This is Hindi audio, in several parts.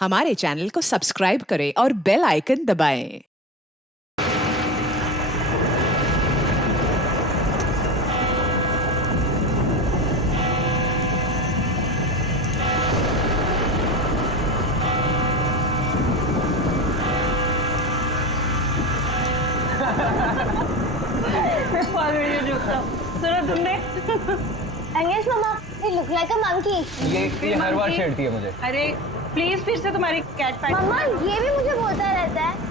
हमारे चैनल को सब्सक्राइब करें और बेल आइकन दबाएं। सुनो तुमने अंगेज मामा, you look like a monkey. ये हर बार छेड़ती है मुझे। अरे प्लीज फिर से तुम्हारी कैट फाइट। मम्मा ये भी मुझे बोलता रहता है।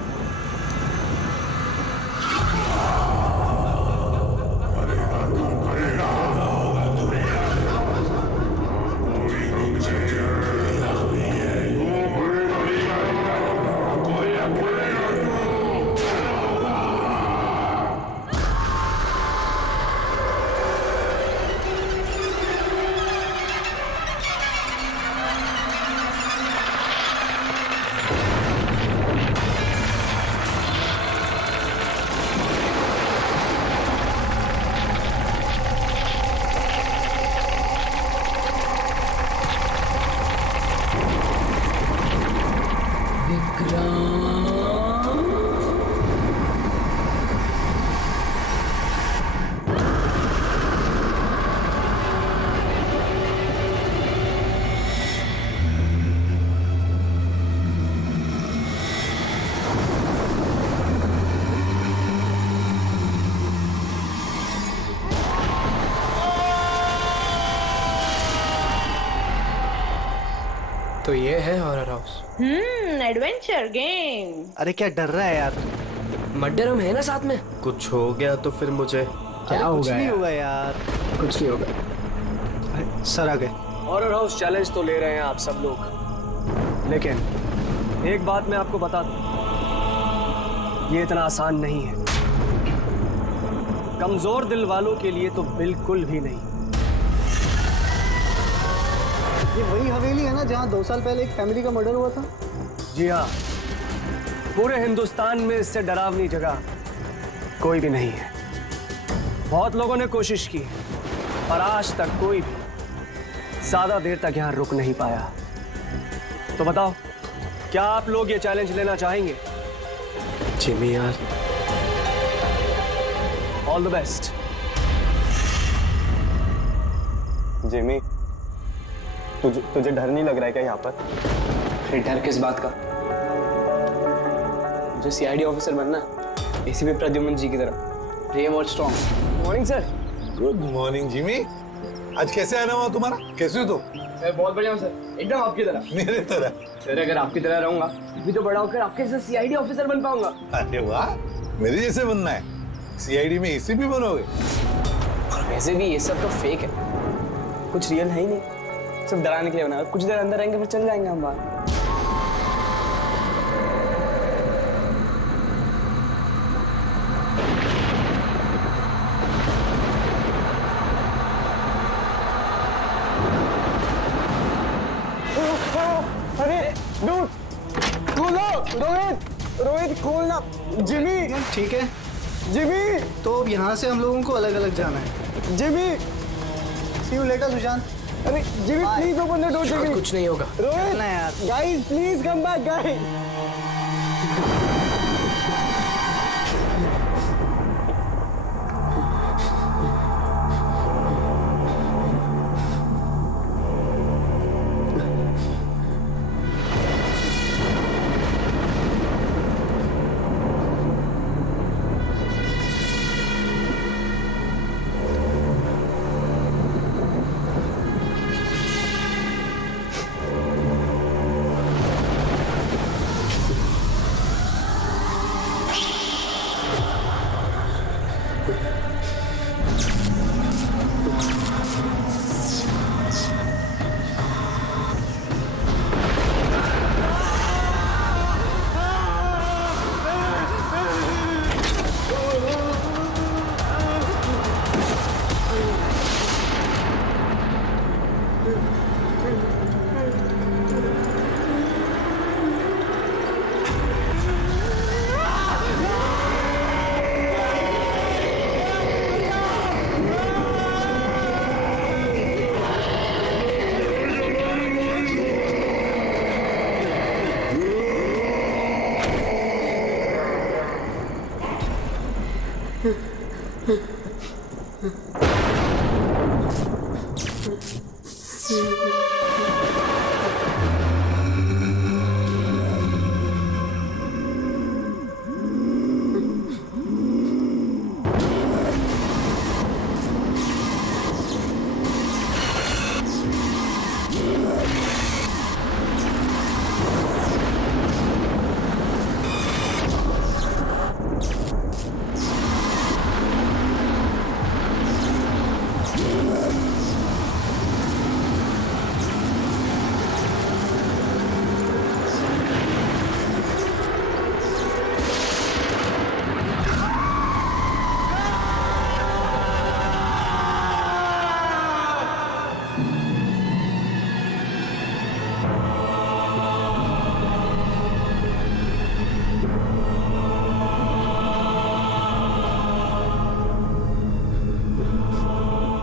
तो ये है हॉरर हाउस। Adventure game. अरे क्या डर रहा है यार तू? मर्डर हम है ना साथ में। कुछ हो गया तो फिर मुझे क्या कुछ होगा नहीं यार? होगा यार। कुछ नहीं होगा। अरे, सर आ गए। हॉरर हाउस चैलेंज तो ले रहे हैं आप सब लोग, लेकिन एक बात मैं आपको बता दूं, ये इतना आसान नहीं है। कमजोर दिल वालों के लिए तो बिल्कुल भी नहीं। ये वही हवेली है ना जहाँ 2 साल पहले एक फैमिली का मर्डर हुआ था? जी हाँ, पूरे हिंदुस्तान में इससे डरावनी जगह कोई भी नहीं है। बहुत लोगों ने कोशिश की पर आज तक कोई भी ज्यादा देर तक यहाँ रुक नहीं पाया। तो बताओ, क्या आप लोग ये चैलेंज लेना चाहेंगे? जिमी यार, ऑल द बेस्ट। जिमी, तुझे डर नहीं लग रहा है क्या यहाँ पर? फिर डर किस बात का? मुझे सीआईडी ऑफिसर बनना है, एसीपी प्रद्युम्न जी की तरह, ब्रेव और strong. Morning sir. Good morning Jimmy. आज कैसे आना हुआ तुम्हारा? कैसे हो तुम? सर बहुत बढ़िया हूँ सर, एकदम आपकी तरह। मेरे तरह? सर अगर आपकी तरह रहूंगा भी तो बड़ा होकर आपके जैसे सीआईडी ऑफिसर बन पाऊंगा। अरे वाह, मेरे जैसे बनना है। सीआईडी में एसीपी बनोगे? और वैसे भी ये सब तो फेक है, कुछ रियल है ही नहीं, सिर्फ डराने के लिए बना। कुछ देर अंदर रहेंगे फिर चल जाएंगे हम बाहर। अरे रोहित खोलना। जिमी ठीक है, जिमी तो अब यहाँ से हम लोगों को अलग अलग जाना है। Jimmy see you later Sushant. अरे Jimmy please open the door. Jimmy कुछ नहीं होगा। रोहित ना यार। Guys please come back guys.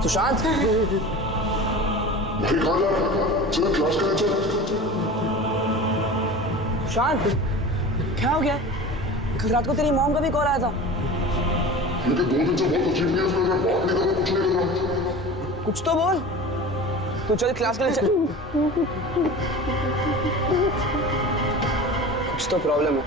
Sushant Sushant क्या हो गया? कल रात को तेरी मॉम का भी कॉल आया था। मुझे 2 दिन से बहुत अजीब न्यूज़ लग रहा है, बात नहीं कर रहा, कुछ नहीं कर रहा। कुछ तो बोल। तू चल क्लास के लिए चल। कुछ तो प्रॉब्लम है।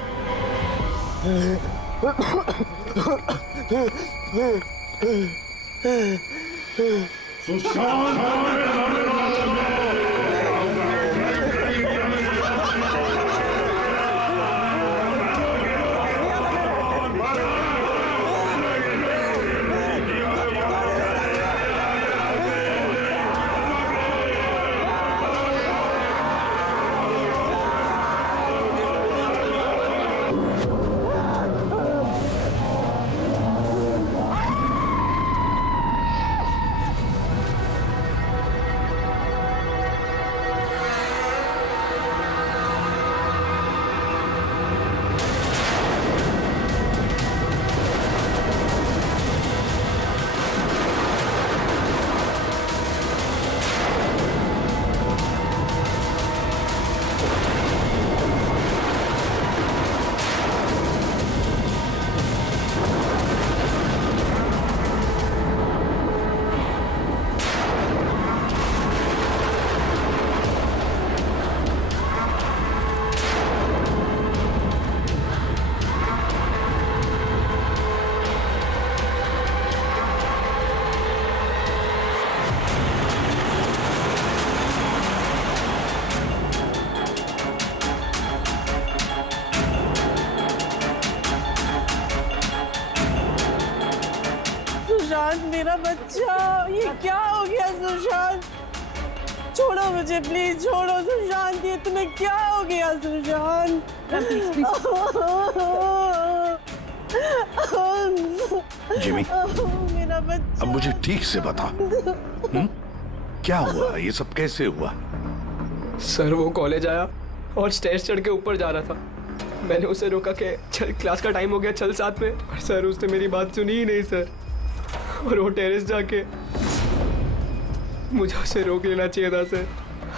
सुशांत मेरा बच्चा, ये क्या हो गया सुशांत? छोड़ो मुझे प्लीज, छोड़ो सुशांत, ये तुम्हें क्या हो गया सुशांत? जिमी, मेरा बच्चा, अब मुझे ठीक से बता, क्या हुआ? ये सब कैसे हुआ? सर वो कॉलेज आया और स्टेज चढ़ के ऊपर जा रहा था। मैंने उसे रोका कि चल क्लास का टाइम हो गया, चल साथ में। पर सर उसने मेरी बात सुनी ही नहीं सर। और वो टेरेस जाके मुझे उसे रोक लेना चाहिए था सर।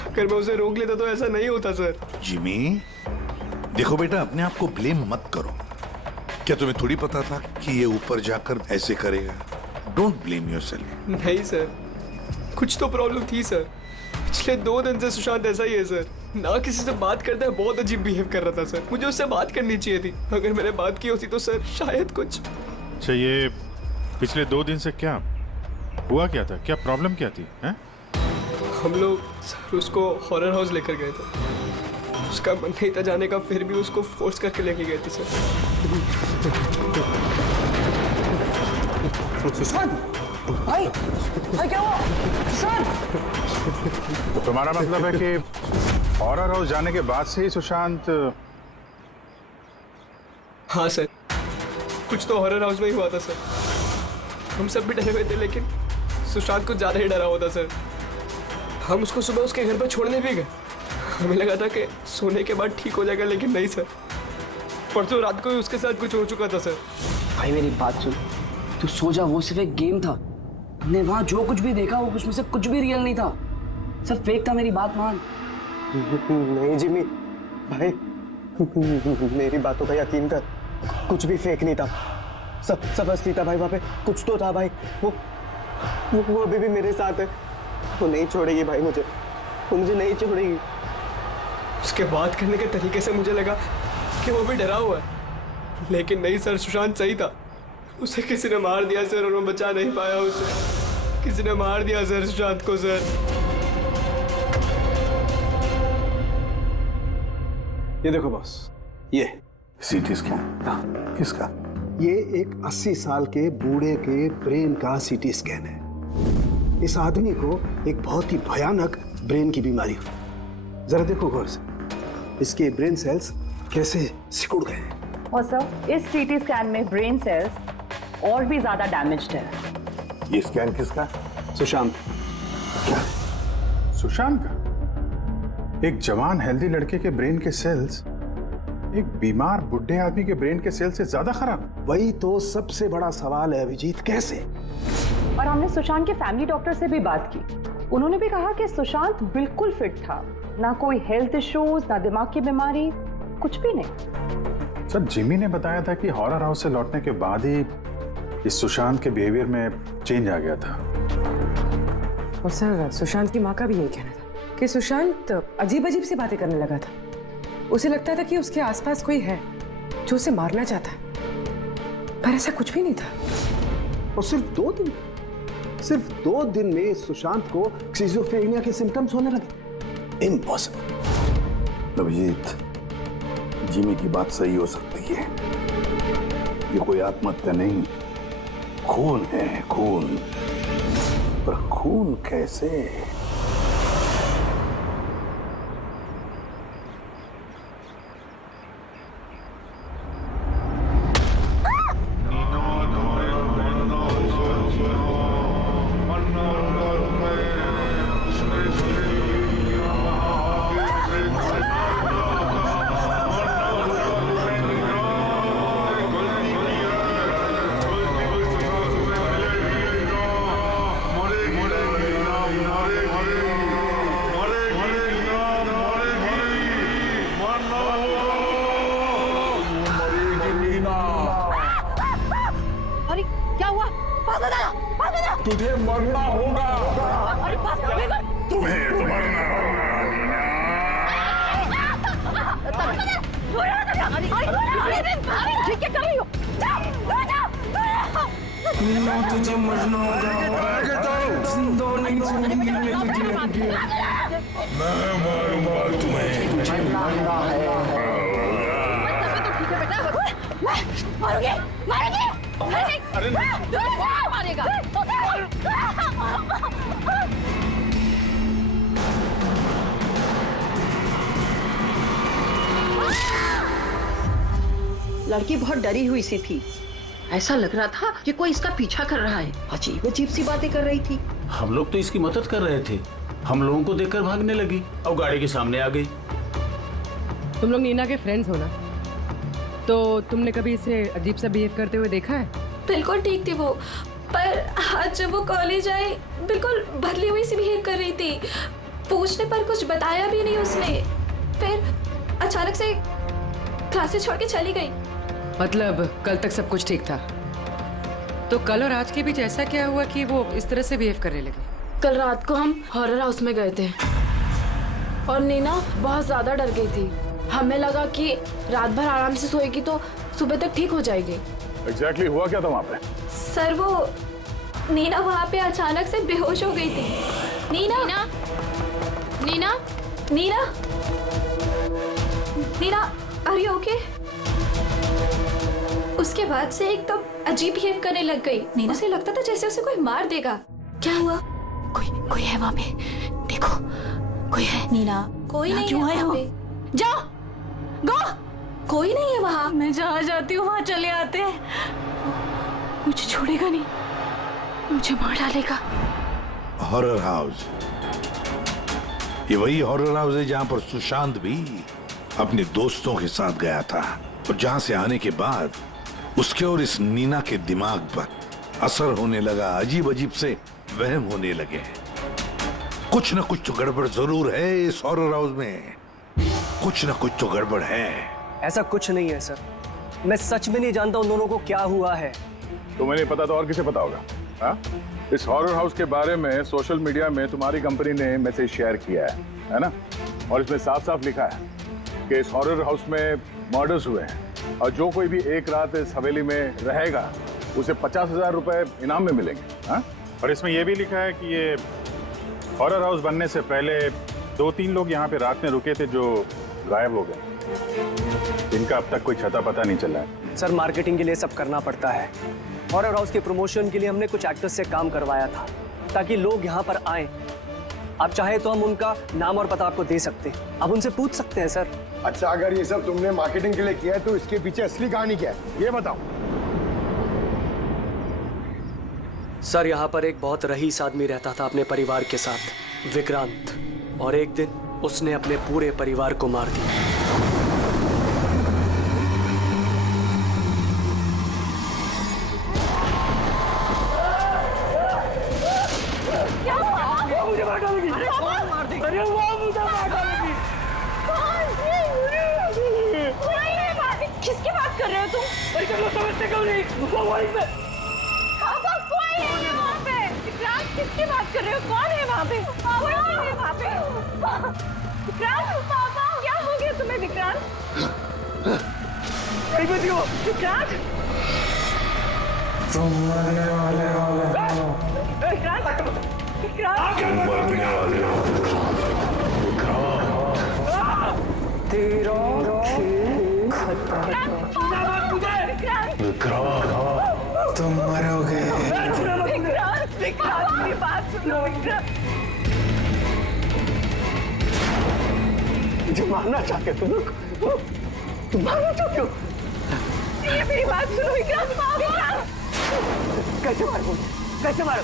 अगर मैं उसे रोक लेता तो ऐसा नहीं होता सर। जिमी, देखो बेटा, अपने आप को ब्लेम मत करो। क्या तुम्हें थोड़ी पता था कि ये ऊपर जाकर ऐसे करेगा? Don't blame yourself. नहीं सर, कुछ तो प्रॉब्लम थी सर। पिछले 2 दिन से सुशांत ऐसा ही है सर। ना किसी से बात करता है, बहुत अजीब बिहेव कर रहा था सर। मुझे उससे बात करनी चाहिए थी। अगर मैंने बात की होती तो सर शायद कुछ। अच्छा, ये पिछले 2 दिन से क्या हुआ? क्या था? क्या प्रॉब्लम क्या थी? हैं? हम लोग सर उसको हॉरर हाउस लेकर गए थे। उसका मन नहीं था जाने का, फिर भी उसको फोर्स करके लेके गए थे सर। सुशांत, भाई, भाई क्या हुआ? सुशांत! तो तुम्हारा मतलब है कि हॉरर हाउस जाने के बाद से ही सुशांत? हाँ सर, कुछ तो हॉरर हाउस में ही हुआ था सर। हम सब भी डरे हुए थे, लेकिन सुशांत कुछ ज्यादा ही डरा हुआ था सर। हम उसको सुबह उसके घर पर छोड़ने भी गए। हमें लगा था कि सोने के बाद ठीक हो जाएगा, लेकिन नहीं सर। परसों रात को ही उसके साथ कुछ हो चुका था सर। भाई मेरी बात सुन, तू सो जा, वो सिर्फ एक गेम था। हमने वहाँ जो कुछ भी देखा वो उसमें से कुछ भी रियल नहीं था, सब फेक था। मेरी बात मान। नहीं जिमी भाई, मेरी बातों का यकीन कर, कुछ भी फेक नहीं था। सब असली था भाई, वहाँ पे कुछ तो था भाई। वो अभी भी मेरे साथ है। वो नहीं छोड़ेगी भाई मुझे, वो मुझे नहीं छोड़ेगी। उसके बात करने के तरीके से मुझे लगा कि वो भी डरा हुआ है, लेकिन नहीं सर, सुशांत सही था। उसे किसी ने मार दिया सर, और मैं बचा नहीं पाया उसे। किसी ने मार दिया सर सुशांत को सर। ये देखो बॉस, ये सीटी स्कैन किसका? ये एक 80 साल के बूढ़े के ब्रेन का सीटी स्कैन है। इस आदमी को एक बहुत ही भयानक ब्रेन की बीमारी हुई। जरा देखो गौर से, इसके ब्रेन सेल्स कैसे सिकुड़ गए हैं। और सर, इस सीटी स्कैन में ब्रेन सेल्स और भी ज्यादा डैमेज्ड है। ये स्कैन किसका? सुशांत। क्या? सुशांत का? एक जवान हेल्दी लड़के के ब्रेन के सेल्स एक बीमार बुढ़े आदमी के ब्रेन के सेल से ज्यादा खराब? वही तो सबसे बड़ा सवाल है अभिजीत, कैसे? और हमने सुशांत के फैमिली डॉक्टर से भी बात की। उन्होंने भी कहा कि सुशांत बिल्कुल फिट था, ना कोई हेल्थ इश्यूज, ना दिमाग की बीमारी, कुछ भी नहीं। सर, जिमी ने बताया था कि हॉरर हाउस से लौटने के बाद ही इस सुशांत के बिहेवियर में चेंज आ गया था। और सर, सुशांत की माँ का भी यही कहना था कि सुशांत अजीब अजीब सी बातें करने लगा था। उसे लगता था कि उसके आसपास कोई है जो उसे मारना चाहता है, पर ऐसा कुछ भी नहीं था। और सिर्फ 2 दिन में सुशांत को स्किज़ोफ्रेनिया के सिम्टम्स होने लगे। इम्पॉसिबल। अभिजीत, जिमी की बात सही हो सकती है। ये कोई आत्महत्या नहीं, खून है, खून। पर खून कैसे? तुझे मरना होगा। तुम्हें तो मरना होगा। तुझे मरना होगा। मैं मारूंगा तुम्हें। मारोगे, अरे मारेगा। लड़की बहुत डरी हुई सी थी। ऐसा लग रहा था कि कोई इसका पीछा कर रहा है। अजीब अजीब सी बातें कर रही थी। हम लोग तो इसकी मदद कर रहे थे, हम लोगों को देखकर भागने लगी और गाड़ी के सामने आ गई। तुम लोग नीना के फ्रेंड्स हो ना, तो तुमने कभी इसे अजीब सा बिहेव करते हुए देखा है? बिल्कुल ठीक थी वो, पर आज जब वो कॉलेज आई बिल्कुल बदली हुई सी बिहेव कर रही थी। पूछने पर कुछ बताया भी नहीं उसने, फिर अचानक से क्लासेस छोड़ के चली गई। मतलब कल तक सब कुछ ठीक था, तो कल और आज के बीच ऐसा क्या हुआ कि वो इस तरह से बिहेव करने लगी? कल रात को हम हॉरर हाउस में गए थे और नीना बहुत ज्यादा डर गई थी। हमें लगा कि रात भर आराम से सोएगी तो सुबह तक ठीक हो जाएगी। एग्जैक्टली हुआ क्या था वहाँ पे? सर, वो नीना वहाँ पे अचानक से बेहोश हो गई थी। Nina Nina Nina Nina Nina, are you okay? उसके बाद से एकदम अजीब बिहेव करने लग गई। नीना से लगता था जैसे उसे कोई मार देगा। क्या हुआ? कोई है वहाँ पे, देखो कोई है। नीना, कोई नहीं है वहाँ पे। जाओ, गो, कोई नहीं है वहाँ। मैं जहाँ जाती हूँ वहाँ चले आते हैं। मुझे छोड़ेगा नहीं, मुझे मार डालेगा। हॉरर हाउस, ये वही हॉरर हाउस है जहाँ पर सुशांत भी अपने दोस्तों के साथ गया था, और जहाँ से आने के बाद उसके और इस नीना के दिमाग पर असर होने लगा। अजीब अजीब से वहम होने लगे। कुछ न कुछ तो गड़बड़ जरूर है इस हॉरर हाउस में, कुछ न कुछ तो गड़बड़ है। ऐसा कुछ नहीं है सर, मैं सच में नहीं जानता उन दोनों को क्या हुआ है। तुम्हें नहीं पता तो और किसे पता होगा? हाँ? इस हॉरर हाउस के बारे में सोशल मीडिया में तुम्हारी कंपनी ने मैसेज शेयर किया है ना? और इसमें साफ साफ लिखा है कि इस हॉरर हाउस में मर्डर्स हुए हैं और जो कोई भी एक रात इस हवेली में रहेगा उसे 50,000 रुपए इनाम में मिलेंगे। हाँ? और इसमें यह भी लिखा है कि ये हॉरर हाउस बनने से पहले 2-3 लोग यहाँ पे रात में रुके थे जो गायब हो गए। इनका अब तक कोई छता पता नहीं चला है। सर मार्केटिंग के लिए सब करना पड़ता है। हॉरर हाउस के प्रमोशन के लिए हमने कुछ एक्टर्स से काम करवाया था ताकि लोग यहाँ पर आए। आप चाहे तो हम उनका नाम और पता आपको दे सकते हैं, आप उनसे पूछ सकते हैं सर। अच्छा, अगर ये सब तुमने मार्केटिंग के लिए किया है तो इसके पीछे असली कहानी क्या है ये बताओ। सर यहाँ पर एक बहुत रईस आदमी रहता था अपने परिवार के साथ, विक्रांत, और एक दिन उसने अपने पूरे परिवार को मार दिया। किसकी बात कर रहे हो तुम? समझते क्यों नहीं? पापा कोई नहीं है वहाँ पे। विक्रांत किसकी बात कर रहे हो? कौन है वहाँ पे? कोई नहीं है वहाँ पे। विक्रांत, पापा क्या हो गया तुम्हें विक्रांत? नहीं बताओ विक्रांत। तुम मरने वाले हो। विक्रांत, विक्रांत तुम मरने वाले हो। तेरा खेल खत्म। विक्रांत, तुम मरोगे। विक्रांत, विक्रांत मेरी बात सुनो विक्रांत। मुझे मारना चाहते तुम लोग? तुम मारना चाहते हो? ये मेरी बात सुनो विक्रांत। विक्रांत कैसे मारो? कैसे मारो?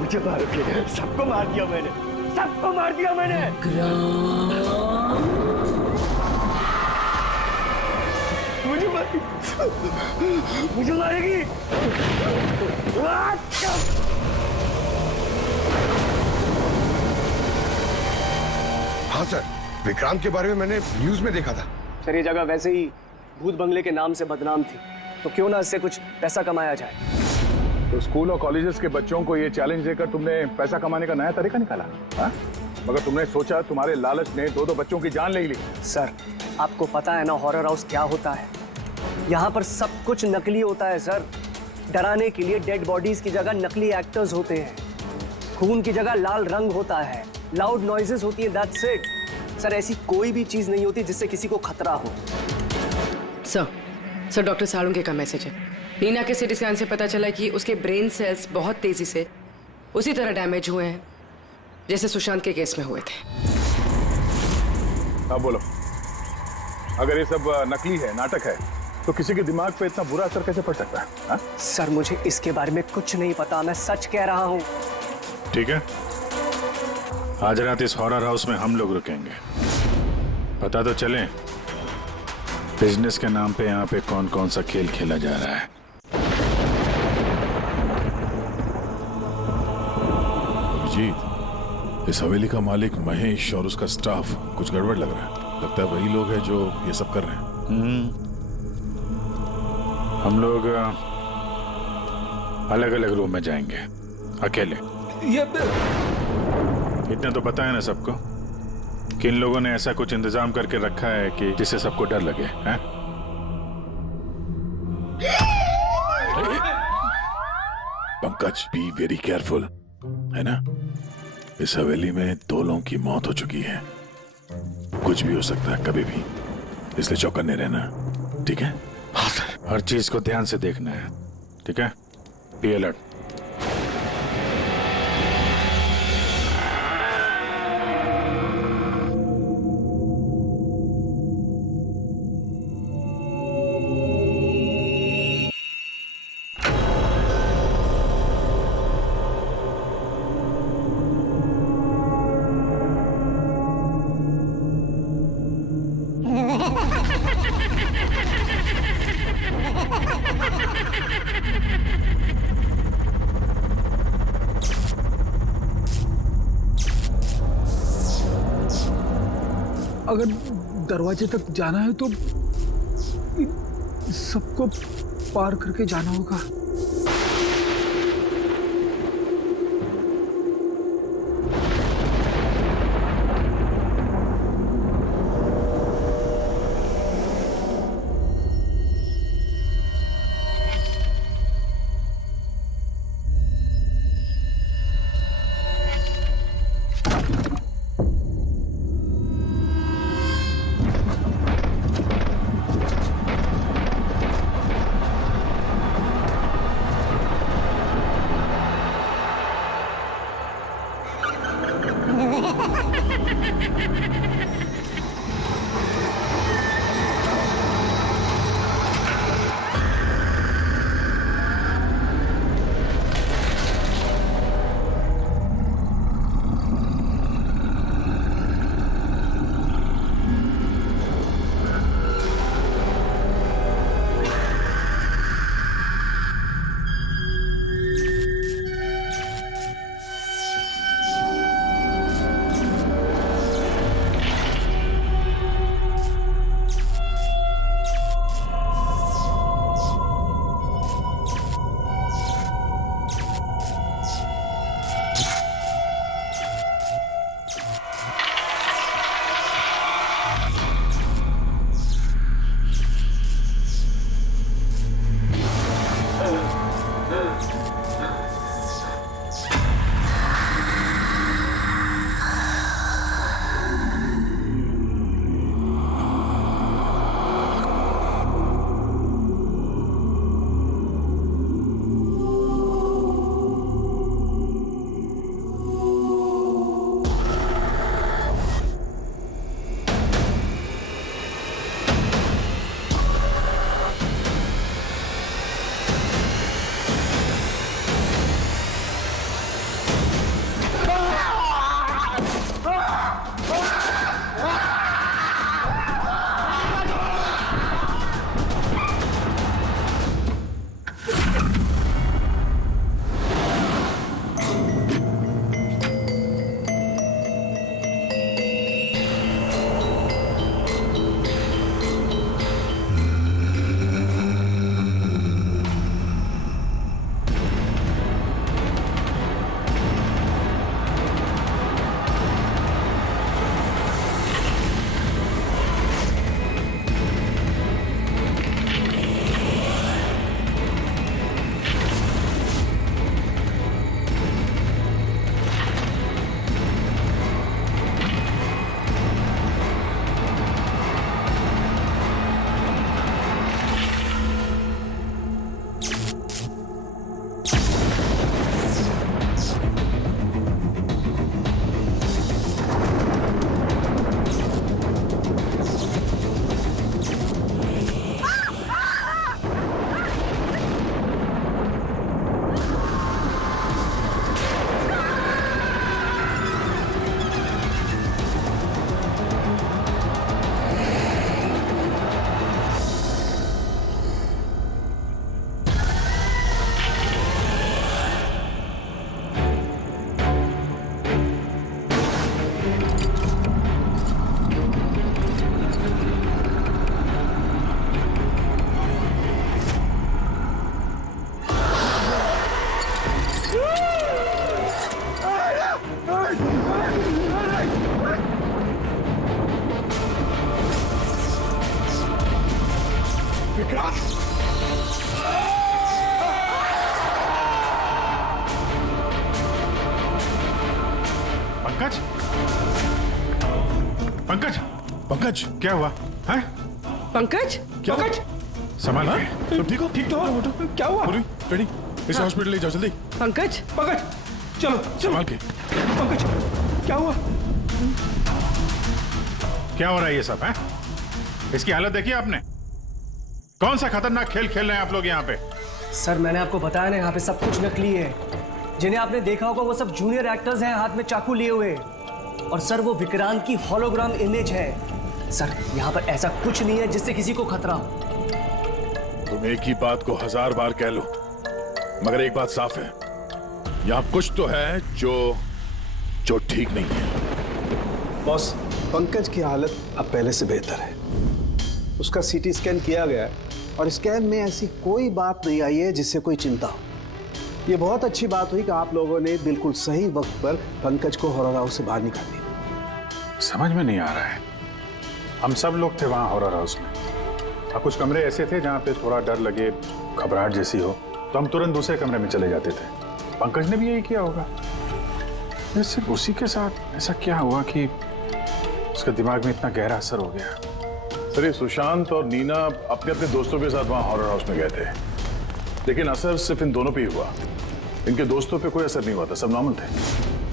मुझे मारोगे? सबको मार दिया मैंने, सबको मार दिया मैंने। मुझे मारेगी, मुझे मारेगी। हाँ सर, विक्रांत के बारे में मैंने न्यूज में देखा था। सर ये जगह वैसे ही भूत बंगले के नाम से बदनाम थी, तो क्यों ना इससे कुछ पैसा कमाया जाए। तो स्कूल और कॉलेजेस के बच्चों को ये चैलेंज देकर तुमने पैसा कमाने का नया तरीका निकाला। हाँ? मगर तुमने सोचा तुम्हारे लालच ने 2-2 बच्चों की जान ले ली। सर आपको पता है ना हॉरर हाउस क्या होता है? यहाँ पर सब कुछ नकली होता है सर। डराने के लिए डेड बॉडीज की जगह नकली एक्टर्स होते हैं, खून की जगह लाल रंग होता है, लाउड नॉइजेस होती है, दैट्स इट। सर ऐसी कोई भी चीज नहीं होती जिससे किसी को खतरा हो। सर डॉक्टर सालुंके का मैसेज है। नीना के सीटी स्कैन से पता चला कि उसके ब्रेन सेल्स बहुत तेजी से उसी तरह डैमेज हुए हैं जैसे सुशांत के केस में हुए थे। अब बोलो, अगर ये सब नकली है, नाटक है, तो किसी के दिमाग पे इतना बुरा असर कैसे पड़ सकता है? हा? सर मुझे इसके बारे में कुछ नहीं पता, मैं सच कह रहा हूँ। ठीक है, आज रात इस हॉरर हाउस में हम लोग रुकेंगे। पता तो चले बिजनेस के नाम पे यहाँ पे कौन कौन सा खेल खेला जा रहा है। अभिजीत, इस हवेली का मालिक महेश और उसका स्टाफ कुछ गड़बड़ लग रहा है। लगता है वही लोग हैं जो ये सब कर रहे हैं। हम लोग अलग अलग रूम में जाएंगे, अकेले। इतना तो पता है ना सबको कि इन लोगों ने ऐसा कुछ इंतजाम करके रखा है कि जिससे सबको डर लगे। हैं? पंकज, बी वेरी केयरफुल, है ना? इस हवेली में 2 लोगों की मौत हो चुकी है, कुछ भी हो सकता है कभी भी, इसलिए चौकन्ने रहना, ठीक है? हाँ सर। हर चीज को ध्यान से देखना है, ठीक है? Be alert. अगर दरवाजे तक जाना है तो सबको पार करके जाना होगा। पंकज, पंकज, पंकज, क्या हुआ है? पंकज, क्या पंकज, संभाल के। तुम ठीक हो? ठीक तो हो? क्या हुआ? रेडी, इसे हॉस्पिटल ले जाओ जल्दी। पंकज, पंकज, चलो संभाल के। पंकज, क्या हुआ? क्या हो रहा है ये सब है? इसकी हालत देखी आपने? कौन सा खतरनाक खेल खेल रहे हैं आप लोग यहाँ पे? सर मैंने आपको बताया ना, यहाँ पे सब कुछ नकली है। जिन्हें आपने देखा होगा वो सब जूनियर एक्टर्स हैं, हाथ में चाकू लिए हुए। और सर वो विक्रांत की होलोग्राम इमेज है। सर यहाँ पर ऐसा कुछ नहीं है जिससे किसी को खतरा हो। तुम एक ही बात को 1000 बार कह लो, मगर एक बात साफ है, यहाँ कुछ तो है जो ठीक नहीं है। बॉस, पंकज की हालत अब पहले से बेहतर है। उसका सीटी स्कैन किया गया है और स्कैन में ऐसी कोई बात नहीं आई है जिससे कोई चिंता हो। ये बहुत अच्छी बात हुई कि आप लोगों ने बिल्कुल सही वक्त पर पंकज को हॉरर हाउस से बाहर निकाल दिया। समझ में नहीं आ रहा है, हम सब लोग थे वहां हॉरर हाउस में और कुछ कमरे ऐसे थे जहां पे थोड़ा डर लगे, घबराहट जैसी हो तो हम तुरंत दूसरे कमरे में चले जाते थे। पंकज ने भी यही किया होगा। सिर्फ उसी के साथ ऐसा क्या हुआ कि उसके दिमाग में इतना गहरा असर हो गया? सर, ये सुशांत और नीना अपने अपने दोस्तों के साथ वहां हॉरर हाउस में गए थे, लेकिन असर सिर्फ इन दोनों पे ही हुआ। इनके दोस्तों पे कोई असर नहीं हुआ था, सब नॉर्मल थे।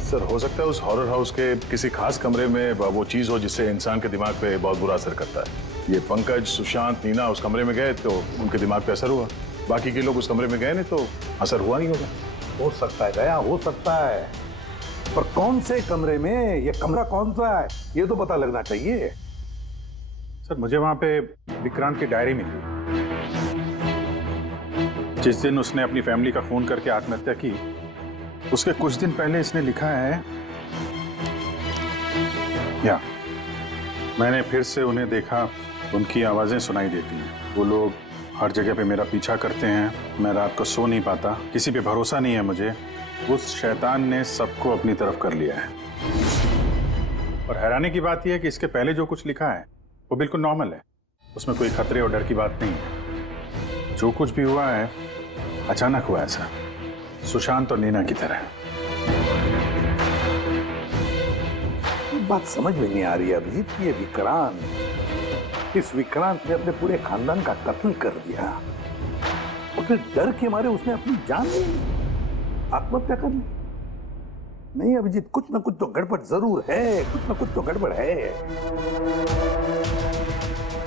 सर, हो सकता है उस हॉरर हाउस के किसी खास कमरे में वो चीज हो जिससे इंसान के दिमाग पे बहुत बुरा असर करता है। ये पंकज, सुशांत, नीना उस कमरे में गए तो उनके दिमाग पे असर हुआ। बाकी के लोग उस कमरे में गए नहीं तो असर हुआ नहीं होगा। हो सकता है गया, हो सकता है, पर कौन से कमरे में, ये कमरा कौन सा है, ये तो पता लगना चाहिए। सर, मुझे वहां पे विक्रांत की डायरी मिली। जिस दिन उसने अपनी फैमिली का फोन करके आत्महत्या की, उसके कुछ दिन पहले इसने लिखा है, या मैंने फिर से उन्हें देखा, उनकी आवाजें सुनाई देती हैं। वो लोग हर जगह पे मेरा पीछा करते हैं, मैं रात को सो नहीं पाता, किसी पे भरोसा नहीं है मुझे। उस शैतान ने सबको अपनी तरफ कर लिया है। और हैरानी की बात यह है कि इसके पहले जो कुछ लिखा है वो बिल्कुल नॉर्मल है, उसमें कोई खतरे और डर की बात नहीं है। जो कुछ भी हुआ है अचानक हुआ, ऐसा सुशांत और नीना की तरह। बात समझ में नहीं आ रही है अभिजीत, ये विक्रांत, इस विक्रांत ने अपने पूरे खानदान का कत्ल कर दिया और फिर डर के मारे उसने अपनी जान ली, आत्महत्या कर ली। नहीं अभिजीत, कुछ ना कुछ तो गड़बड़ जरूर है, कुछ ना कुछ तो गड़बड़ है।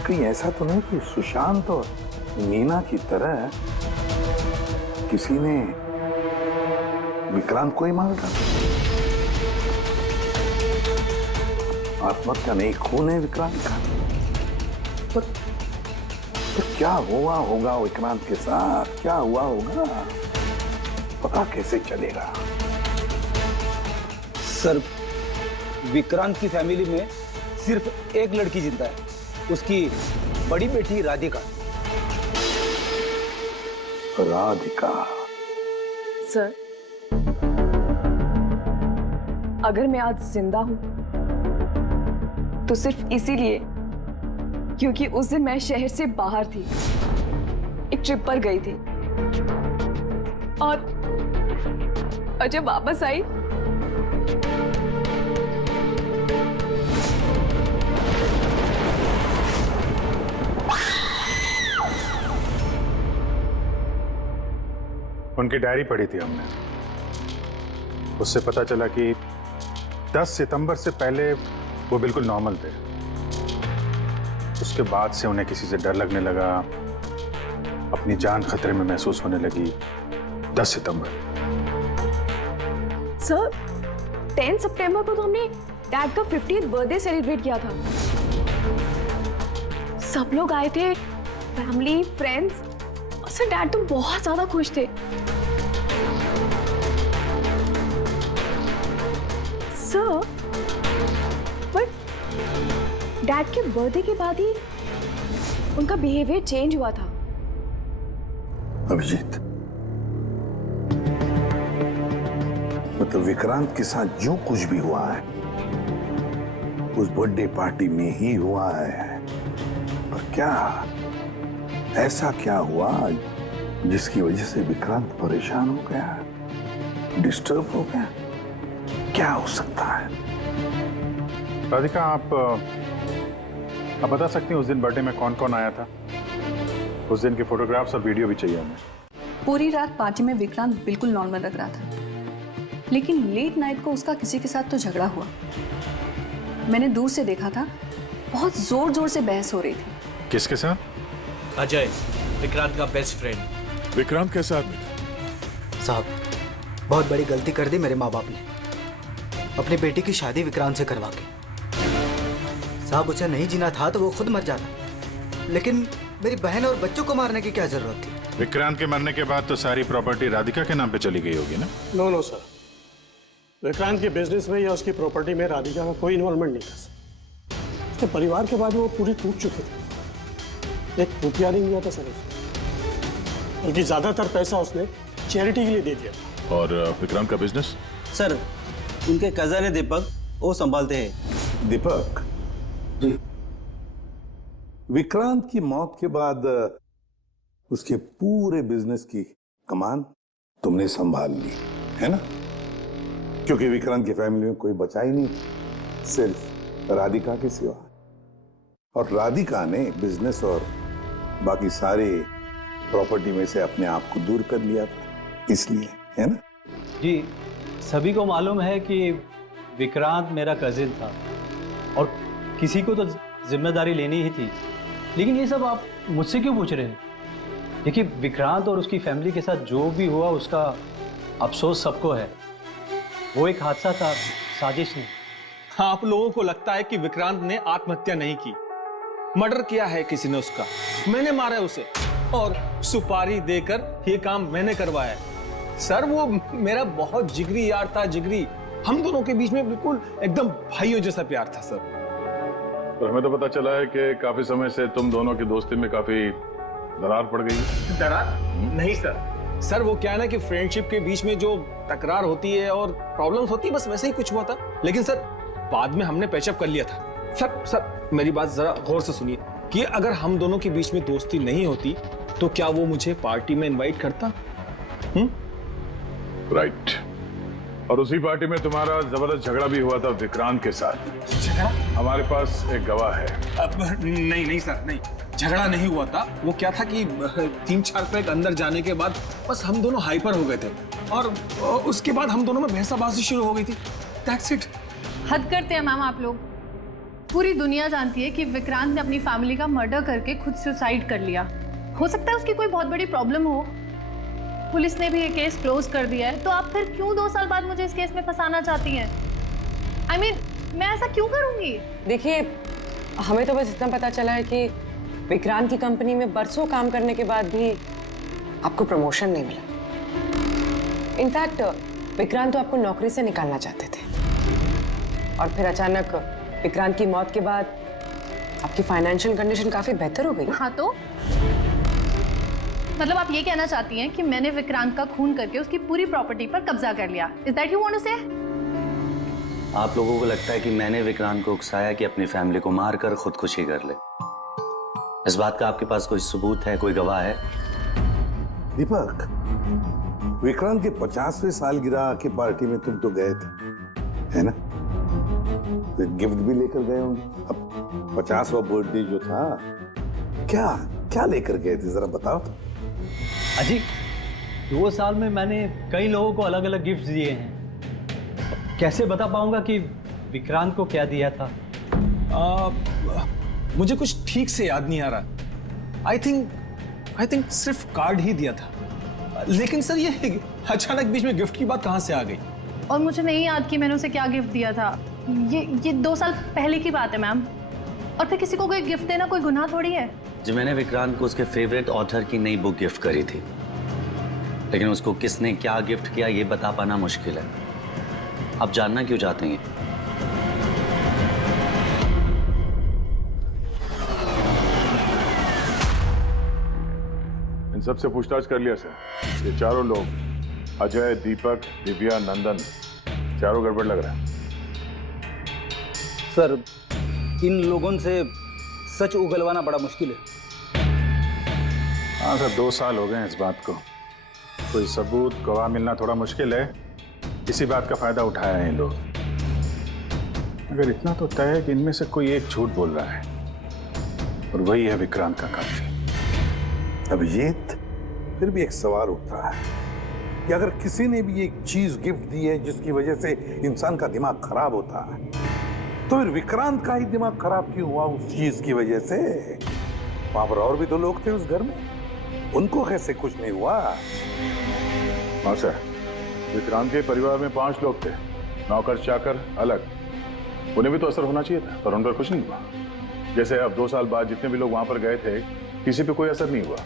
कहीं ऐसा तो नहीं कि सुशांत और नीना की तरह किसी ने विक्रांत को ही मार डाला? आत्महत्या नहीं, खून है विक्रांत का। पर क्या हुआ होगा विक्रांत के साथ, क्या हुआ होगा, पता कैसे चलेगा? सर, विक्रांत की फैमिली में सिर्फ एक लड़की जिंदा है, उसकी बड़ी बेटी राधिका। राधिका? सर, अगर मैं आज जिंदा हूं तो सिर्फ इसीलिए क्योंकि उस दिन मैं शहर से बाहर थी, एक ट्रिप पर गई थी और जब वापस आई उनकी डायरी पढ़ी थी हमने, उससे पता चला कि 10 सितंबर से पहले वो बिल्कुल नॉर्मल थे। उसके बाद से उन्हें किसी से डर लगने लगा, अपनी जान खतरे में महसूस होने लगी। 10 सितंबर। सर, 10 सितंबर को तो हमने डैड का 50th बर्थडे सेलिब्रेट किया था। सब लोग आए थे, फैमिली, फ्रेंड्स। सर, डैड तो बहुत ज्यादा खुश थे। सर, बट डैड के बर्थडे के बाद ही उनका बिहेवियर चेंज हुआ था। अभिजीत, मतलब विक्रांत के साथ जो कुछ भी हुआ है उस बर्थडे पार्टी में ही हुआ है, पर क्या ऐसा क्या हुआ जिसकी वजह से विक्रांत परेशान हो गया, डिस्टर्ब हो गया? क्या हो सकता है? राधिका, आप बता सकती हैं उस दिन बर्थडे में कौन कौन आया था? उस दिन के फोटोग्राफ्स और वीडियो भी चाहिए हमें। पूरी रात पार्टी में विक्रांत बिल्कुल नॉर्मल लग रहा था, लेकिन लेट नाइट को उसका किसी के साथ तो झगड़ा हुआ। मैंने दूर से देखा था, बहुत जोर जोर से बहस हो रही थी। किसके साथ? अजय, विक्रांत का बेस्ट फ्रेंड। विक्रांत कैसा आदमी था? साहब, बहुत बड़ी गलती कर दी मेरे माँ बाप ने, अपनी बेटी की शादी विक्रांत से करवा के। साहब, उसे नहीं जीना था तो वो खुद मर जाता, लेकिन मेरी बहन और बच्चों को मारने की क्या जरूरत थी? विक्रांत के मरने के बाद तो सारी प्रॉपर्टी राधिका के नाम पे चली गई होगी ना? नो सर, विक्रांत के बिजनेस में या उसकी प्रॉपर्टी में राधिका का कोई इन्वॉल्वमेंट नहीं था सर। उसके परिवार के बाद वो पूरी टूट चुके थे। एक रुपया नहीं दिया था सर उसने, बल्कि ज्यादातर पैसा उसने चैरिटी के लिए दे दिया था। और विक्रांत का बिजनेस? सर उनके कजन है दीपक, वो संभालते हैं। दीपक जी, विक्रांत की मौत के बाद उसके पूरे बिजनेस की कमान तुमने संभाल ली है ना? क्योंकि विक्रांत की फैमिली में कोई बचा ही नहीं, सिर्फ राधिका के सिवा। और राधिका ने बिजनेस और बाकी सारे प्रॉपर्टी में से अपने आप को दूर कर लिया था, इसलिए, है ना? जी, सभी को मालूम है कि विक्रांत मेरा कजिन था और किसी को तो जिम्मेदारी लेनी ही थी, लेकिन ये सब आप मुझसे क्यों पूछ रहे हैं? देखिए, विक्रांत और उसकी फैमिली के साथ जो भी हुआ उसका अफसोस सबको है। वो एक हादसा था, साजिश नहीं। आप लोगों को लगता है कि विक्रांत ने आत्महत्या नहीं की, मर्डर किया है किसी ने उसका। मैंने मारा है उसे और सुपारी देकर ये काम मैंने करवाया है। सर वो मेरा बहुत जिगरी यार था, जिगरी। हम दोनों के बीच में बिल्कुल एकदम भाइयों जैसा प्यार था सर। और हमें तो पता चला है कि काफी समय से तुम दोनों की दोस्ती में काफी दरार पड़ गई है। दरार? नहीं सर। सर वो क्या है ना कि फ्रेंडशिप के बीच में जो तकरार होती है और प्रॉब्लम्स होती है, बस वैसे ही कुछ हुआ था। लेकिन सर बाद में हमने पैचअप कर लिया था। सर मेरी बात जरा गौर से सुनिए कि अगर हम दोनों के बीच में दोस्ती नहीं होती तो क्या वो मुझे पार्टी में इनवाइट करता? राइट। और उसी पार्टी में तुम्हारा जबरदस्त झगड़ा भी हुआ था विक्रांत के साथ। झगड़ा? हमारे पास एक गवाह है। नहीं सर, नहीं, झगड़ा नहीं हुआ था। वो क्या था कि 3-4 पैक अंदर जाने के बाद बस हम दोनों हाइपर हो गए थे और उसके बाद हम दोनों में बहसाबाजी शुरू हो गई थी। That's it. हद करते हैं मैम आप लोग। पूरी दुनिया जानती है कि विक्रांत ने अपनी फैमिली का मर्डर करके खुद सुसाइड कर लिया। हो सकता है उसकी कोई बहुत बड़ी प्रॉब्लम हो, पुलिस ने भी ये केस क्लोज कर दिया है, तो आप फिर क्यों 2 साल बाद मुझे इस केस में फंसाना चाहती हैं? I mean, मैं ऐसा क्यों करूंगी? देखिए, हमें तो बस इतना पता चला है कि विक्रांत की कंपनी में बरसों काम करने के बाद भी आपको प्रमोशन नहीं मिला। इनफैक्ट विक्रांत तो आपको नौकरी से निकालना चाहते थे और फिर अचानक विक्रांत की मौत के बाद आपकी फाइनेंशियल कंडीशन काफी बेहतर हो गई। हाँ तो मतलब आप ये कहना चाहती हैं कि मैंने विक्रांत का खून करके उसकी पूरी प्रॉपर्टी पर कब्जा कर लिया? Is that you want to say? आप लोगों को लगता है कि मैंने विक्रांत को उकसाया कि अपनी फैमिली को मारकर खुदकुशी कर ले? इस बात का आपके पास कोई सबूत है, कोई गवाह है? दीपक, विक्रांत के 50वें सालगिरह की पार्टी में तुम तो गए थे, है ना? तो गिफ्ट भी लेकर गए होंगे। अब 50वां बर्थडे जो था, क्या क्या लेकर गए थे, जरा बताओ तो। अजी, 2 साल में मैंने कई लोगों को अलग अलग गिफ्ट दिए हैं। कैसे बता पाऊंगा कि विक्रांत को क्या दिया था? मुझे कुछ ठीक से याद नहीं आ रहा। आई थिंक सिर्फ कार्ड ही दिया था। लेकिन सर ये अचानक बीच में गिफ्ट की बात कहां से आ गई? और मुझे नहीं याद कि मैंने उसे क्या गिफ्ट दिया था। ये 2 साल पहले की बात है मैम। और फिर किसी को कोई गिफ्ट देना कोई गुनाह थोड़ी है। जी, मैंने विक्रांत को उसके फेवरेट ऑथर की नई बुक गिफ्ट करी थी, लेकिन उसको किसने क्या गिफ्ट किया ये बता पाना मुश्किल है। आप जानना क्यों चाहते हैं? इन सबसे पूछताछ कर लिया सर। ये चारों लोग, अजय, दीपक, दिव्या, नंदन, चारों गड़बड़ लग रहा है। सर, इन लोगों से सच उगलवाना बड़ा मुश्किल है। हाँ सर, 2 साल हो गए इस बात को। कोई सबूत, गवाह मिलना थोड़ा मुश्किल है। इसी बात का फायदा उठाया है इन लोग। अगर इतना तो तय है कि इनमें से कोई एक झूठ बोल रहा है और वही है विक्रांत का कातिल। अभिजीत, फिर भी एक सवाल उठता है कि अगर किसी ने भी एक चीज गिफ्ट दी है जिसकी वजह से इंसान का दिमाग खराब होता है, तो फिर विक्रांत का ही दिमाग खराब क्यों हुआ उस चीज की वजह से? वहां पर और भी तो लोग थे उस घर में, उनको कैसे कुछ नहीं हुआ? हाँ सर, विक्रांत के परिवार में 5 लोग थे, नौकर चाकर अलग। उन्हें भी तो असर होना चाहिए था, पर उन पर कुछ नहीं हुआ। जैसे अब 2 साल बाद जितने भी लोग वहां पर गए थे, किसी पे कोई असर नहीं हुआ,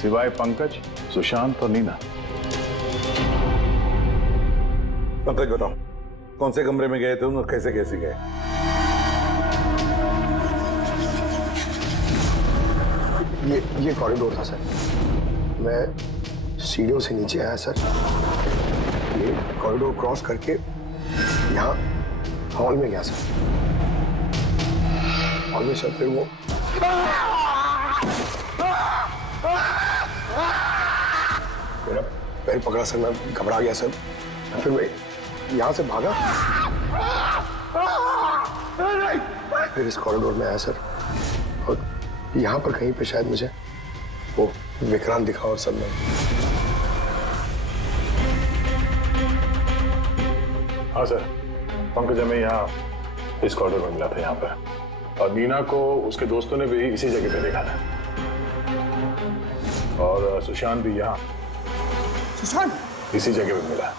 सिवाय पंकज, सुशांत और नीना। पंकज बताओ, कौन से कमरे में गए थे और कैसे कैसे गए? ये कॉरिडोर था सर। मैं सीढ़ियों से नीचे आया सर, ये कॉरिडोर क्रॉस करके यहाँ हॉल में गया सर। हॉल में सर फिर वो मेरा पैर पकड़ा सर, मैं घबरा गया सर। फिर मैं यहाँ से भागा, फिर इस कॉरिडोर में आया सर, और यहाँ पर कहीं पे शायद मुझे वो विक्रांत दिखा और सब में। हाँ सर, पंकज हमें यहाँ इस कॉरिडोर में मिला था यहाँ पर, और नीना को उसके दोस्तों ने भी इसी जगह पे देखा था, और सुशांत भी यहाँ इसी जगह पे मिला।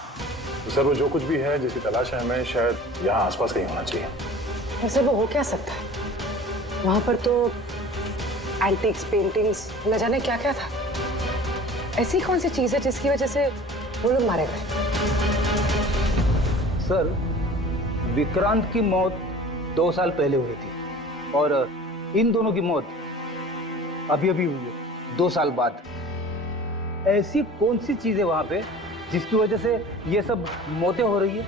तो सर वो जो कुछ भी है जिसकी तलाश है हमें, शायद यहाँ आसपास कहीं होना चाहिए। वैसे वो हो क्या सकता है? वहां पर तो एंटीक्स, पेंटिंग्स, न जाने क्या क्या था। ऐसी कौन सी चीज है जिसकी वजह से वो लोग मारे गए? सर, विक्रांत की मौत 2 साल पहले हुई थी, और इन दोनों की मौत अभी अभी हुई है 2 साल बाद। ऐसी कौन सी चीज है वहां पे जिसकी वजह से ये सब मौतें हो रही है?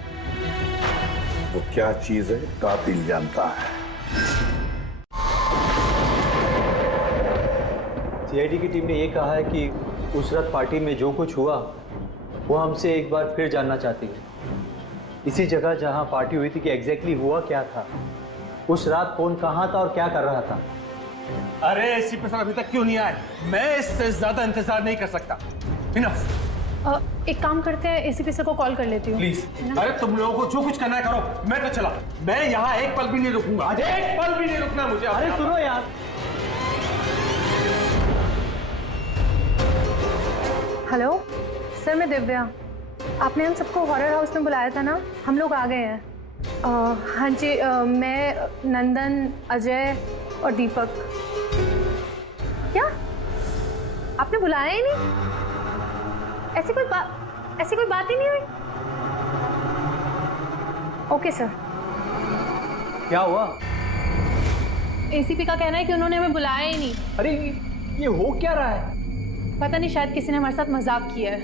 वो क्या चीज है कातिल जानता है। सीआईडी की टीम ने ये कहा है कि उस रात पार्टी में जो कुछ हुआ वो हमसे एक बार फिर जानना चाहती है। इसी जगह जहां पार्टी हुई थी कि एग्जैक्टली हुआ क्या था, उस रात कौन कहां था और क्या कर रहा था। अरे एसीपी सर अभी तक क्यों नहीं आए? मैं इससे ज्यादा इंतजार नहीं कर सकता। इनफ। एक काम करते हैं, एसीपी सर को कॉल कर लेती हूँ। प्लीज। अरे तुम लोगों को जो कुछ करना है करो, मैं तो चला। मैं यहाँ एक पल भी नहीं रुकूंगा। एक पल भी नहीं रुकना मुझे। अरे सुनो यार। हेलो सर, मैं दिव्या। आपने हम सबको हॉरर हाउस में बुलाया था ना, हम लोग आ गए हैं। हाँ जी, मैं, नंदन, अजय और दीपक। क्या आपने बुलाया ही नहीं? ऐसी कोई बात ही नहीं हुई? Okay sir. क्या हुआ? एसीपी का कहना है कि उन्होंने हमें बुलाया ही नहीं। अरे ये हो क्या रहा है? पता नहीं, शायद किसी ने हमारे साथ मजाक किया है।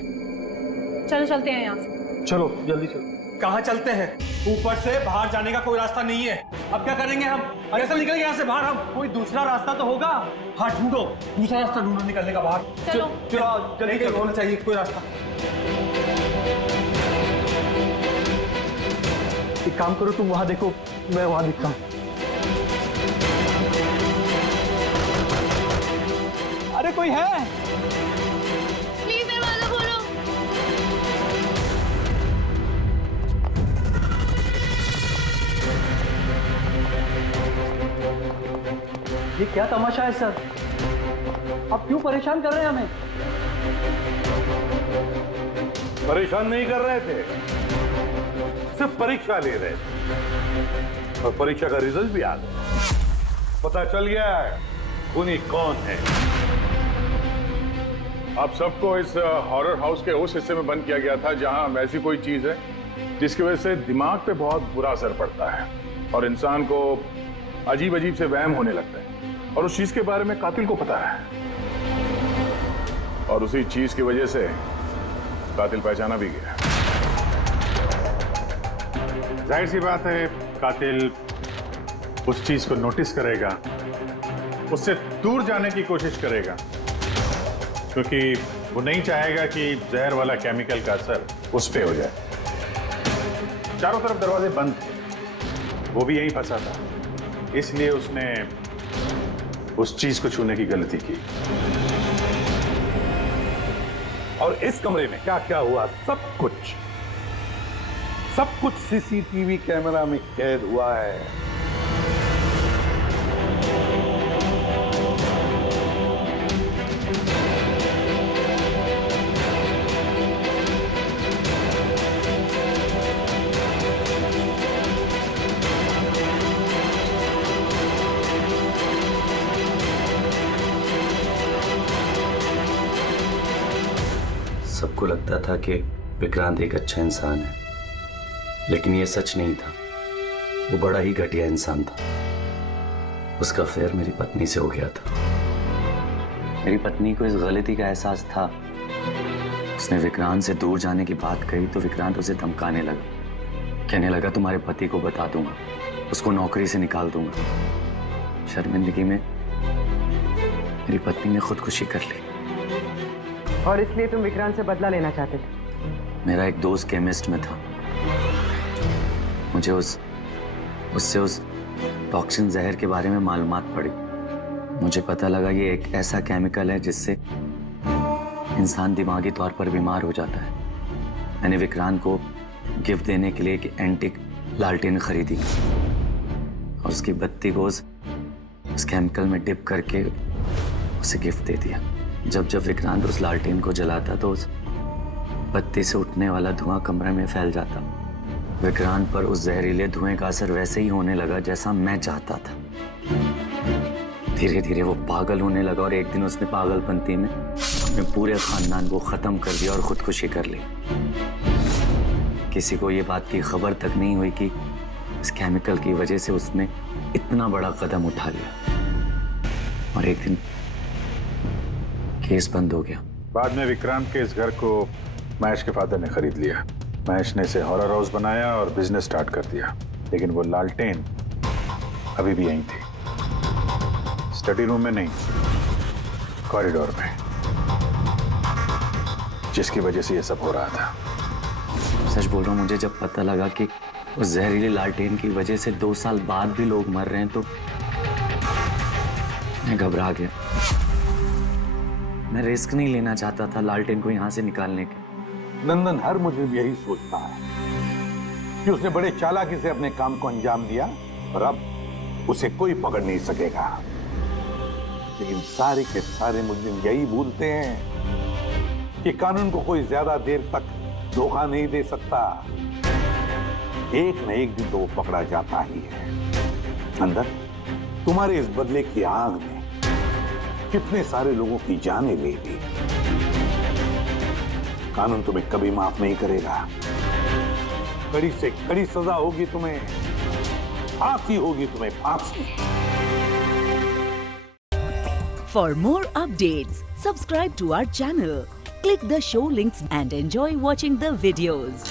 चलो चलते हैं यहाँ से। चलो जल्दी चलो। कहाँ चलते हैं? ऊपर से बाहर जाने का कोई रास्ता नहीं है। अब क्या करेंगे हम? कैसे निकलेंगे यहाँ से बाहर हम? कोई दूसरा रास्ता तो होगा। हाँ ढूंढो, दूसरा रास्ता ढूंढो निकलने का बाहर। चलो जल्दी होना चाहिए कोई रास्ता। एक काम करो, तुम वहां देखो, मैं वहां दिखता हूँ। अरे कोई है? प्लीज दरवाजा खोलो। ये क्या तमाशा है सर? आप क्यों परेशान कर रहे हैं हमें? परेशान नहीं कर रहे थे, सिर्फ परीक्षा ले रहे थे, और परीक्षा का रिजल्ट भी आ गया। पता चल गया है खूनी कौन है। आप सबको इस हॉरर हाउस के उस हिस्से में बंद किया गया था जहां ऐसी कोई चीज है जिसकी वजह से दिमाग पे बहुत बुरा असर पड़ता है और इंसान को अजीब अजीब से वहम होने लगता है, और उस चीज के बारे में कातिल को पता है, और उसी चीज की वजह से कातिल पहचाना भी गया। जाहिर सी बात है कातिल उस चीज को नोटिस करेगा, उससे दूर जाने की कोशिश करेगा, क्योंकि वो नहीं चाहेगा कि जहर वाला केमिकल का असर उस पे हो जाए। चारों तरफ दरवाजे बंद थे, वो भी यहीं फंसा था, इसलिए उसने उस चीज को छूने की गलती की। और इस कमरे में क्या क्या हुआ सब कुछ सीसीटीवी कैमरा में कैद हुआ है। सबको लगता था कि विक्रांत एक अच्छा इंसान है, लेकिन ये सच नहीं था। वो बड़ा ही घटिया इंसान था। उसका अफेयर मेरी पत्नी से हो गया था। मेरी पत्नी को इस गलती का एहसास था। उसने विक्रांत से दूर जाने की बात कही तो विक्रांत उसे धमकाने लगा। कहने लगा तुम्हारे पति को बता दूंगा, उसको नौकरी से निकाल दूंगा। शर्मिंदगी में मेरी पत्नी ने खुदकुशी कर ली। और इसलिए तुम विक्रांत से बदला लेना चाहते थे? मेरा एक दोस्त केमिस्ट में था। मुझे उससे उस टॉक्सिन जहर के बारे में मालूमात पड़ी। मुझे पता लगा ये एक ऐसा केमिकल है जिससे इंसान दिमागी तौर पर बीमार हो जाता है। मैंने विक्रांत को गिफ्ट देने के लिए एक एंटीक लालटेन खरीदी और उसकी बत्ती को उस केमिकल में डिप करके उसे गिफ्ट दे दिया। जब विक्रांत उस लालटेन को जलाता तो उस बत्ती से उठने वाला धुआं कमरे में फैल जाता। विक्रांत पर उस जहरीले धुएं का असर वैसे ही होने लगा जैसा मैं चाहता था। धीरे धीरे वो पागल होने लगा और एक दिन उसने पागलपंती में अपने पूरे खानदान को खत्म कर दिया और खुदकुशी कर ली। किसी को ये बात की खबर तक नहीं हुई कि इस केमिकल की वजह से उसने इतना बड़ा कदम उठा लिया। और एक दिन केस बंद हो गया। बाद में विक्रांत के इस घर को महेश के फादर ने खरीद लिया। महेश ने इसे हॉरर हाउस बनाया और बिजनेस स्टार्ट कर दिया। लेकिन वो लालटेन अभी भी यहीं थी, स्टडी रूम में नहीं, कॉरिडोर में, जिसकी वजह से ये सब हो रहा था। सच बोल रहा हूं, मुझे जब पता लगा कि उस जहरीली लालटेन की वजह से 2 साल बाद भी लोग मर रहे हैं तो मैं घबरा गया। मैं रिस्क नहीं लेना चाहता था लालटेन को यहां से निकालने के। नंदन, हर मुजरिम यही सोचता है कि उसने बड़े चालाकी से अपने काम को अंजाम दिया और अब उसे कोई पकड़ नहीं सकेगा। लेकिन सारे के सारे मुजरिम यही भूलते हैं कि कानून को कोई ज्यादा देर तक धोखा नहीं दे सकता। एक न एक दिन तो वो पकड़ा जाता ही है। नंदन, तुम्हारे इस बदले की आग ने कितने सारे लोगों की जानें ले ली। कानून तुम्हें कभी माफ नहीं करेगा। कड़ी से कड़ी सजा होगी तुम्हें, फांसी होगी तुम्हें, फांसी। For more updates, subscribe to our channel, click the show links and enjoy watching the videos.